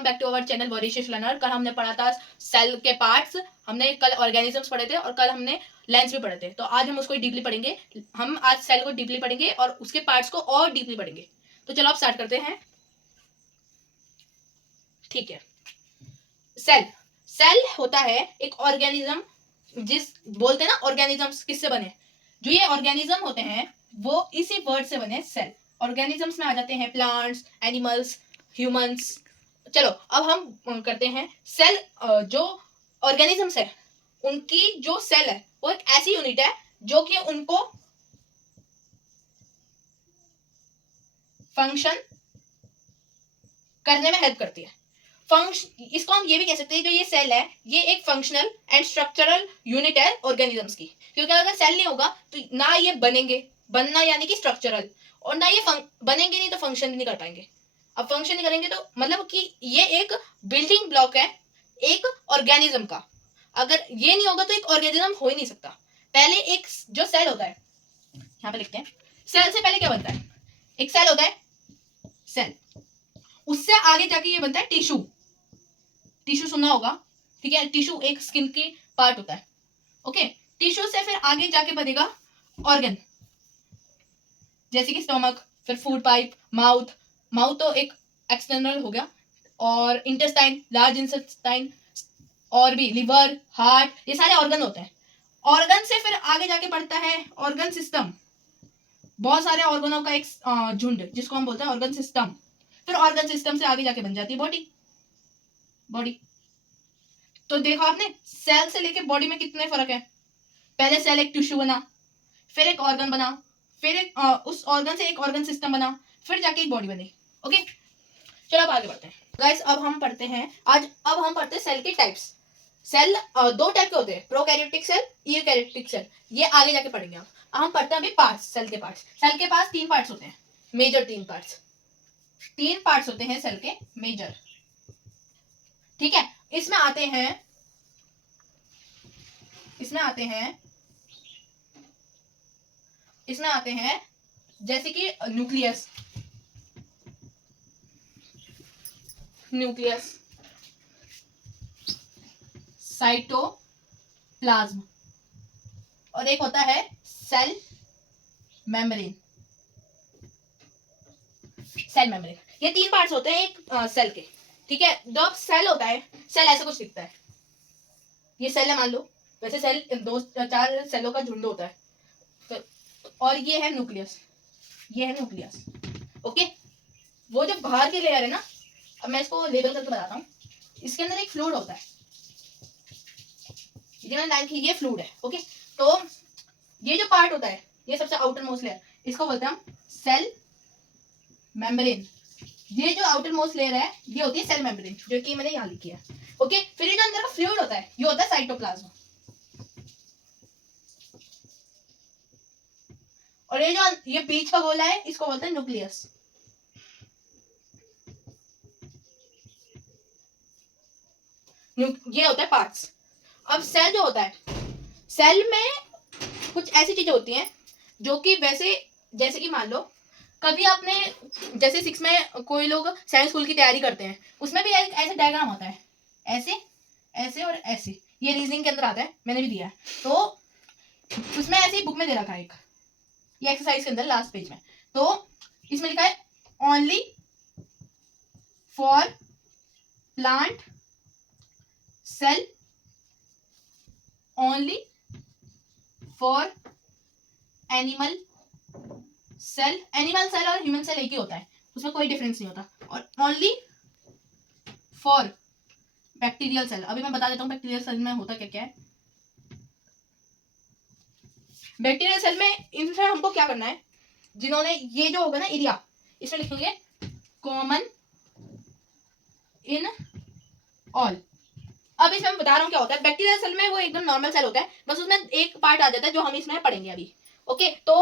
Welcome back to our channel वॉरिशियस learner. कल हमने पढ़ा था सेल के पार्ट्स, हमने कल ऑर्गेनिजम्स पढ़े थे और कल हमने लेंस भी पढ़े थे। तो आज हम उसको डीपली पढ़ेंगे। हम आज सेल को डीपली पढ़ेंगे और उसके पार्ट्स को और डीपली पढ़ेंगे। तो चलो आप स्टार्ट करते हैं। ठीक है, सेल सेल होता है एक ऑर्गेनिज्म, जिस बोलते हैं ना ऑर्गेनिजम्स किससे बने। जो ये ऑर्गेनिज्म होते हैं वो इसी वर्ड से बने, सेल। ऑर्गेनिजम्स में आ जाते हैं प्लांट्स, एनिमल्स, ह्यूमंस। चलो अब हम करते हैं सेल। जो ऑर्गेनिजम्स है उनकी जो सेल है वो एक ऐसी यूनिट है जो कि उनको फंक्शन करने में हेल्प करती है। इसको हम ये भी कह सकते हैं जो ये सेल है ये एक फंक्शनल एंड स्ट्रक्चरल यूनिट है ऑर्गेनिजम्स की। क्योंकि अगर सेल नहीं होगा तो ना ये बनेंगे, बनना यानी कि स्ट्रक्चरल, और ना ये बनेंगे नहीं तो फंक्शन भी नहीं कर पाएंगे। अब फंक्शन नहीं करेंगे तो मतलब कि ये एक बिल्डिंग ब्लॉक है एक ऑर्गेनिज्म का। अगर ये नहीं होगा तो एक ऑर्गेनिज्म हो ही नहीं सकता। पहले एक जो सेल होता है, यहाँ पे लिखते हैं, सेल से पहले क्या बनता है? एक सेल होता है, सेल, उससे आगे जाके ये बनता है टिश्यू। टिश्यू सुना होगा, ठीक है। टिश्यू एक स्किन की पार्ट होता है, ओके। टिश्यू से फिर आगे जाके बनेगा ऑर्गन, जैसे कि स्टमक, फिर फूड पाइप, माउथ। माउथ तो एक एक्सटर्नल हो गया, और इंटेस्टाइन, लार्ज इंटेस्टाइन, और भी लिवर, हार्ट, ये सारे ऑर्गन होते हैं। ऑर्गन से फिर आगे जाके पड़ता है ऑर्गन सिस्टम, बहुत सारे ऑर्गनों का एक झुंड जिसको हम बोलते हैं ऑर्गन सिस्टम। फिर ऑर्गन सिस्टम से आगे जाके बन जाती है बॉडी। बॉडी तो देखो आपने सेल से लेके बॉडी में कितने फर्क है। पहले सेल एक टिश्यू बना, फिर एक ऑर्गन बना, फिर एक उस ऑर्गन से एक ऑर्गन सिस्टम बना, फिर जाके एक बॉडी बनी, ओके। चलो अब आगे बढ़ते हैं गाइस। अब हम पढ़ते हैं सेल के टाइप्स। सेल दो टाइप के होते हैं, प्रोकैरियोटिक सेल, यूकैरियोटिक सेल। ये आगे जाके पढ़ेंगे हम पढ़ते हैं अभी पार्ट्स, सेल के पार्ट्स। सेल के पास तीन पार्ट्स होते हैं, मेजर तीन पार्ट्स होते हैं सेल के, मेजर, ठीक है। इसमें आते हैं जैसे कि न्यूक्लियस, साइटोप्लाज्म, और एक होता है सेल मेम्ब्रेन। ये तीन पार्ट्स होते हैं एक सेल के, ठीक है। जब सेल होता है, सेल ऐसे कुछ दिखता है। ये सेल है मान लो, वैसे सेल दो चार सेलों का झुंड होता है। तो और ये है न्यूक्लियस, ओके। वो जो बाहर की लेयर है ना, अब मैं इसको लेबल करके बताता हूँ। इसके अंदर एक फ्लूइड होता है, ये फ्लूइड है, ओके। तो ये जो पार्ट होता है, ये सबसे आउटर मोस्ट लेयर, इसको बोलते हैं हम सेल मेम्ब्रेन। ये जो आउटर मोस्ट लेयर है ये होती है सेल मेम्ब्रेन, जो कि मैंने यहाँ लिखी है, ओके। फिर ये जो अंदर का फ्लूइड होता है ये होता है साइटोप्लाज्म, और ये जो ये बीच का गोला है इसको बोलते हैं न्यूक्लियस। ये होता है पार्ट्स। अब सेल जो होता है, सेल में कुछ ऐसी चीजें होती हैं जो कि वैसे, जैसे कि मान लो कभी आपने, जैसे 6 में कोई लोग साइंस स्कूल की तैयारी करते हैं, उसमें भी एक ऐसे डायग्राम होता है, ऐसे और ऐसे। ये रीजनिंग के अंदर आता है, मैंने भी दिया है। तो उसमें ऐसे ही बुक में दे रखा है एक, ये एक्सरसाइज के अंदर लास्ट पेज में। तो इसमें लिखा है only for plant cell, only for animal cell और ह्यूमन सेल एक ही होता है, उसमें कोई डिफरेंस नहीं होता। और ओनली फॉर बैक्टीरियल सेल, अभी मैं बता देता हूँ बैक्टीरियल सेल में होता क्या क्या है। बैक्टीरियल सेल में इनसे हमको क्या करना है, जिन्होंने ये जो होगा ना एरिया, इसमें लिखेंगे कॉमन इन ऑल। अब इसमें मैं बता रहा हूँ क्या होता है। बैक्टीरियल सेल में वो एकदम नॉर्मल सेल होता है, बस उसमें एक पार्ट आ जाता है जो हम इसमें पढ़ेंगे अभी, ओके। तो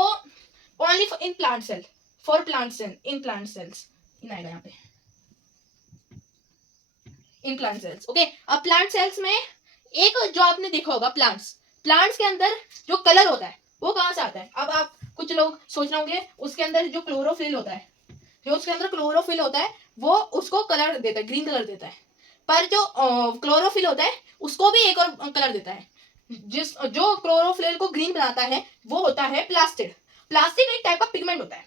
only in plant cell, for plant cell, in plant cells, in आएगा यहाँ पे, इन प्लांट सेल्स, ओके। अब प्लांट सेल्स में एक जो आपने देखा होगा, प्लांट्स के अंदर जो कलर होता है वो कहाँ से आता है। अब आप कुछ लोग सोच रहे होंगे उसके अंदर जो क्लोरोफिल होता है, वो उसको कलर देता है, ग्रीन कलर देता है। पर जो क्लोरोफिल होता है उसको भी एक और कलर देता है। जो क्लोरोफिल को ग्रीन बनाता है वो होता है प्लास्टिड। प्लास्टिड एक टाइप का पिगमेंट होता है।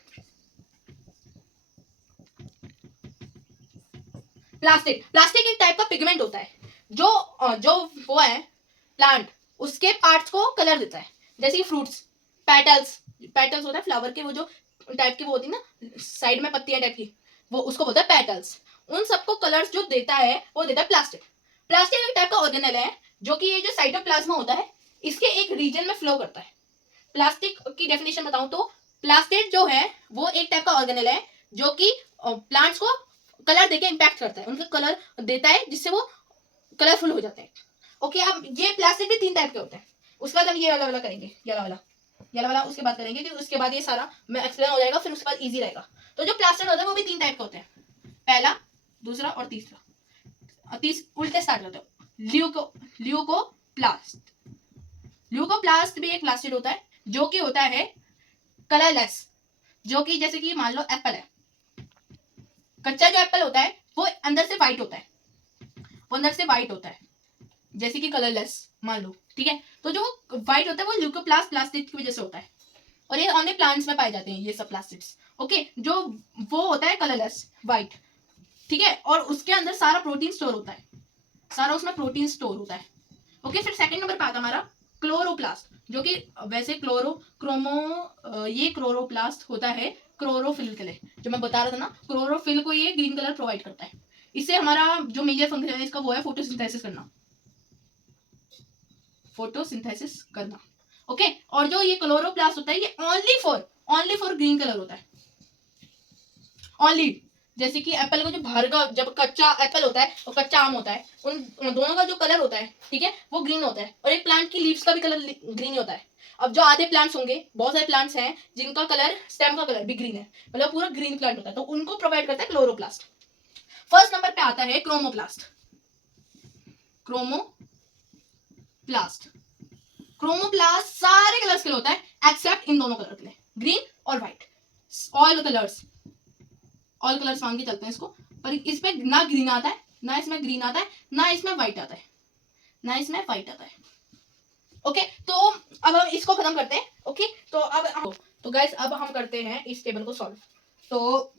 प्लास्टिक एक टाइप का पिगमेंट होता है जो वो है प्लांट, उसके पार्ट्स को कलर देता है। जैसे कि फ्रूट्स, पेटल्स होता है फ्लावर के, वो जो टाइप की वो होती है ना साइड में पत्तियां टाइप की, वो उसको बोलता है पेटल्स। उन सबको कलर्स जो देता है वो देता है प्लास्टिक। प्लास्टिक एक टाइप का ऑर्गेनेल है जो कि ये जो साइटोप्लाज्मा होता है इसके एक रीजन में फ्लो करता है। प्लास्टिक की डेफिनेशन बताऊं तो प्लास्टिड जो है वो एक टाइप का ऑर्गेनेल है जो कि प्लांट्स को कलर देके इम्पैक्ट करता है, उनको कलर देता है जिससे वो कलरफुल हो जाते हैं। ओके, अब ये प्लास्टिक भी 3 टाइप के होते हैं। उसके बाद हम ये वाला करेंगे, ये वाला उसके बाद करेंगे, क्योंकि उसके बाद ये सारा मैं एक्सप्लेन हो जाएगा, फिर उसके बाद इजी रहेगा। तो जो प्लास्टिड होता है वो भी 3 टाइप के होते हैं, पहला, दूसरा और तीसरा। उल्टे स्टार्ट करते हो। ल्यूकोप्लास्ट भी एक प्लास्टिड होता है जो कि होता है कलरलेस। जो कि जैसे कि मान लो एप्पल है, कच्चा जो एप्पल होता है वो अंदर से व्हाइट होता है, जैसे कि कलरलेस मान लो, ठीक है। तो जो व्हाइट होता है वो ल्यूकोप्लास्ट प्लास्टिड की वजह से होता है, और ये ओनली प्लांट्स में पाए जाते हैं ये सब प्लास्टिड्स। ओके, जो वो होता है कलरलेस व्हाइट, ठीक है, और उसके अंदर सारा प्रोटीन स्टोर होता है, सारा उसमें प्रोटीन स्टोर होता है। ओके, फिर सेकंड नंबर पे आता हमारा क्लोरोप्लास्ट, जो कि वैसे ये क्लोरोप्लास्ट होता है क्लोरोफिल के लिए, जो मैं बता रहा था ना, क्लोरोफिल को ये ग्रीन कलर प्रोवाइड करता है। इससे हमारा जो मेजर फंक्शन है इसका वो है फोटोसिंथेसिस करना। ओके, और जो ये क्लोरोप्लास्ट होता है ये ओनली फॉर ग्रीन कलर होता है, ओनली। जैसे कि एप्पल का जो बाहर का जब कच्चा एप्पल होता है और कच्चा आम होता है, उन दोनों का जो कलर होता है, ठीक है, वो ग्रीन होता है, और एक प्लांट की लीव्स का भी कलर ग्रीन होता है। अब जो आधे प्लांट्स होंगे, बहुत सारे प्लांट्स हैं जिनका कलर, स्टेम का कलर भी ग्रीन है, मतलब पूरा ग्रीन प्लांट होता है, तो उनको प्रोवाइड करता है क्लोरोप्लास्ट। फर्स्ट नंबर पे आता है क्रोमोप्लास्ट। क्रोमोप्लास्ट सारे कलर्स के लिए होता है एक्सेप्ट इन दोनों कलर के लिए, ग्रीन और व्हाइट। ऑल कलर्स मान के चलते हैं इसको, पर इसमें ना ग्रीन आता है, ना इसमें ग्रीन आता है, ना इसमें व्हाइट आता है, ओके। तो अब हम इसको खत्म करते हैं। ओके, तो गाइस अब हम करते हैं इस टेबल को सॉल्व। तो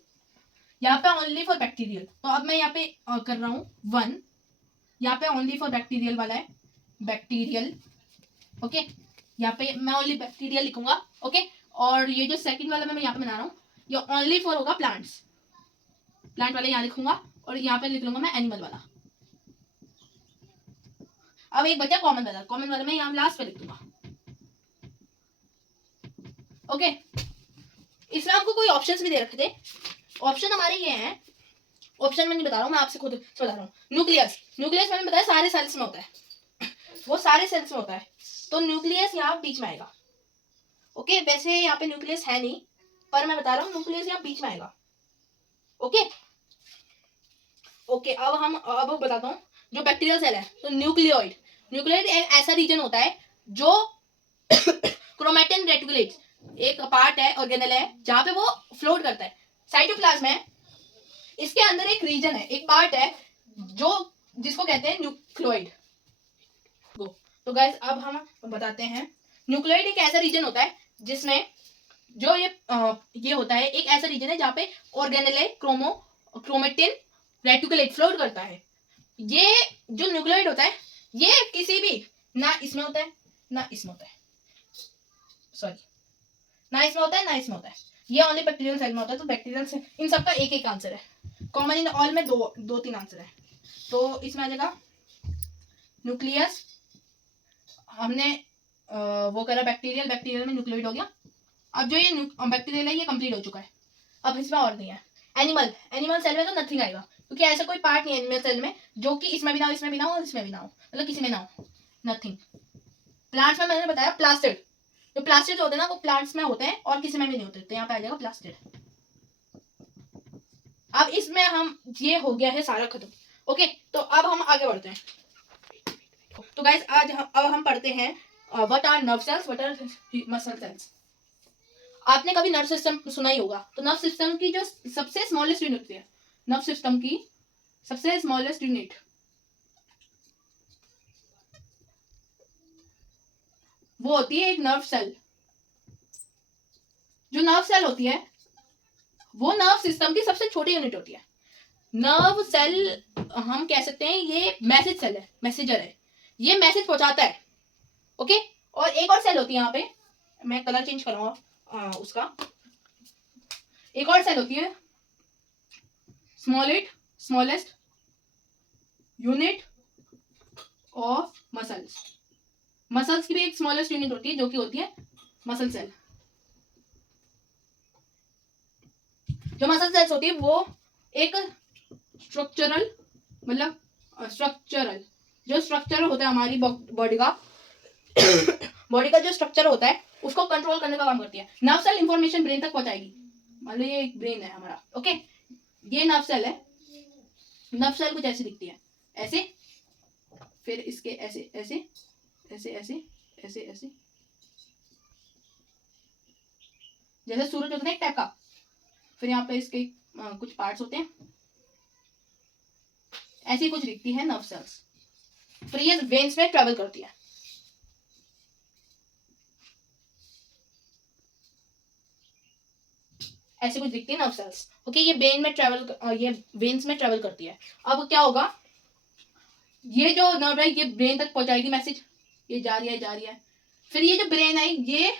यहाँ पे ओनली फॉर बैक्टीरियल, तो अब मैं यहाँ पे कर रहा हूँ 1, यहाँ पे ओनली फॉर बैक्टीरियल वाला है, बैक्टीरियल। ओके, यहाँ पे मैं ओनली बैक्टीरियल लिखूंगा। ओके, और ये जो सेकंड वाला मैं यहाँ पे बना रहा हूँ ये ओनली फॉर होगा प्लांट वाला यहाँ लिखूंगा, और यहाँ पे लिख लूंगा मैं एनिमल वाला। अब एक बचा कॉमन वाला मैं यहाँ लास्ट पे लिख दूंगा। ओके, इसमें आपको कोई ऑप्शंस भी दे रखे थे। ऑप्शन हमारे ये हैं, ऑप्शन में नहीं बता रहा हूँ, मैं आपसे खुद बता रहा हूँ। न्यूक्लियस मैंने बताया सारे सेल्स में होता है, वो सारे सेल्स में होता है, तो न्यूक्लियस यहाँ बीच में आएगा। ओके, वैसे यहाँ पे न्यूक्लियस है नहीं, पर मैं बता रहा हूँ न्यूक्लियस यहाँ बीच में आएगा। ओके, अब बताता हूँ जो बैक्टीरियल सेल है, तो न्यूक्लियोइड एक ऐसा रीजन होता है जो क्रोमेटिन रेटिकुलेट्स, एक पार्ट है, ऑर्गेनेल है, जहां पे वो फ्लोट करता है। साइटोप्लाज्म है, इसके अंदर एक रीजन है, एक पार्ट है जो जिसको कहते हैं न्यूक्लियोइड। तो गाइस अब हम बताते हैं, न्यूक्लियोइड एक ऐसा रीजन होता है जिसमें जो ये होता है, एक ऐसा रीजन है जहाँ पे ऑर्गेनेल है, क्रोमेटिन रेटिकुलेट फ्लोट करता है। ये जो न्यूक्लियोइड होता है ये किसी भी, ना इसमें होता है ना इसमें होता है, ये ओनली बैक्टीरियल सेल में होता है। तो बैक्टीरियल सेल, इन सबका एक आंसर है, कॉमन इन ऑल में 2-3 आंसर है। तो इसमें आ जाएगा न्यूक्लियस, हमने वो करा बैक्टीरियल में न्यूक्लियोइड हो गया। अब जो ये बैक्टीरियल है ये कंप्लीट हो चुका है, अब इसमें और नहीं है। एनिमल सेल में तो नथिंग आएगा, क्योंकि ऐसा कोई पार्ट नहीं है एनिमल सेल में जो कि इसमें भी ना हो, इसमें भी ना हो, इसमें भी ना हो, मतलब किसी में ना हो, नथिंग। प्लांट्स में मैंने बताया प्लास्टिड, जो प्लास्टिड होते हैं ना वो प्लांट्स में होते हैं और किसी में भी नहीं होते, तो यहाँ पे आ जाएगा प्लास्टिड। अब इसमें हम, ये हो गया है सारा खत्म। ओके, तो अब हम आगे बढ़ते हैं। तो गाइस अब हम पढ़ते हैं what are nerve cells, what are muscle cells. आपने कभी नर्व सिस्टम सुना ही होगा, तो नर्व सिस्टम की जो सबसे स्मॉलेस्ट यूनिट होती है नर्व सिस्टम की सबसे स्मॉलेस्ट यूनिट वो होती है एक नर्व सेल। जो नर्व सेल होती है वो नर्व सिस्टम की सबसे छोटी यूनिट होती है। नर्व सेल हम कह सकते हैं ये मैसेज सेल है, मैसेजर है, ये मैसेज पहुंचाता है। ओके, और एक और सेल होती है, यहाँ पे मैं कलर चेंज करूंगा उसका। एक और सेल होती है smallest unit of muscles. Muscles की भी एक स्मॉलेस्ट यूनिट होती है जो कि होती है मसल सेल। जो मसल सेल्स होती है वो एक स्ट्रक्चरल जो स्ट्रक्चर होता है हमारी बॉडी का बॉडी का जो स्ट्रक्चर होता है उसको कंट्रोल करने का काम करती है। नर्व सेल इंफॉर्मेशन ब्रेन तक पहुंचाएगी। मान लो ये एक ब्रेन है हमारा, ओके, ये नर्व सेल है। नर्व सेल कुछ ऐसी दिखती है, ऐसे, फिर इसके ऐसे ऐसे ऐसे ऐसे ऐसे ऐसे, जैसे सूरज होता है एक टाइप का। फिर यहाँ पे इसके कुछ पार्ट्स होते हैं, ऐसी कुछ दिखती है नर्व सेल्स। फिर ये वेन्स में ट्रेवल करती है। ऐसे कुछ दिखती है नर्व सेल्स। ओके, ये ये वेन्स में ट्रेवल करती है। अब क्या होगा, ये जो नर्व है ये ब्रेन तक पहुंचाएगी मैसेज, ये जा रही है। फिर ये जो ब्रेन है ये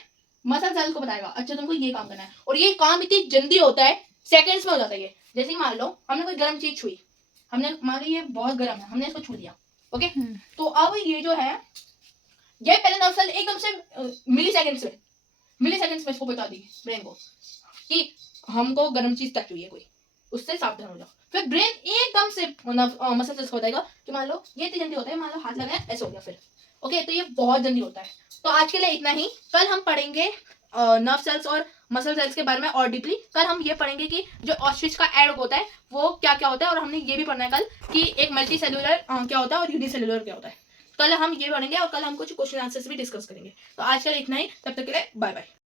मसल सेल को बताएगा, अच्छा तुमको ये काम करना है। और ये काम इतनी जल्दी होता है, सेकंड्स में हो जाता है ये। जैसे मान लो हमने कोई गर्म चीज छुई, हमने मान लो ये बहुत गर्म है, हमने इसको छू लिया, ओके, तो अब ये जो है ये पहले नर्व सेल एकदम से मिली सेकंड्स में इसको बता दी ब्रेन को कि हमको गर्म चीज टच हुई है कोई, उससे सावधान हो जाओ। फिर ब्रेन एकदम से मसल सेल्स को बताएगा कि मान लो ये इतनी जल्दी होता है, मान लो हाथ लगाया ऐसे हो गया फिर, ओके, तो ये बहुत जल्दी होता है। तो आज के लिए इतना ही। कल हम पढ़ेंगे नर्व सेल्स और मसल सेल्स के बारे में और डीपली। कल हम ये पढ़ेंगे कि जो ऑस्ट्रिच का एग होता है वो क्या क्या होता है, और हमने ये भी पढ़ना है कल कि एक मल्टी सेलुलर क्या होता है और यूनिसेलुलर क्या होता है। कल हम ये पढ़ेंगे और कल हम कुछ क्वेश्चन आंसर्स भी डिस्कस करेंगे। तो आज के लिए इतना ही, तब तक के लिए बाय बाय।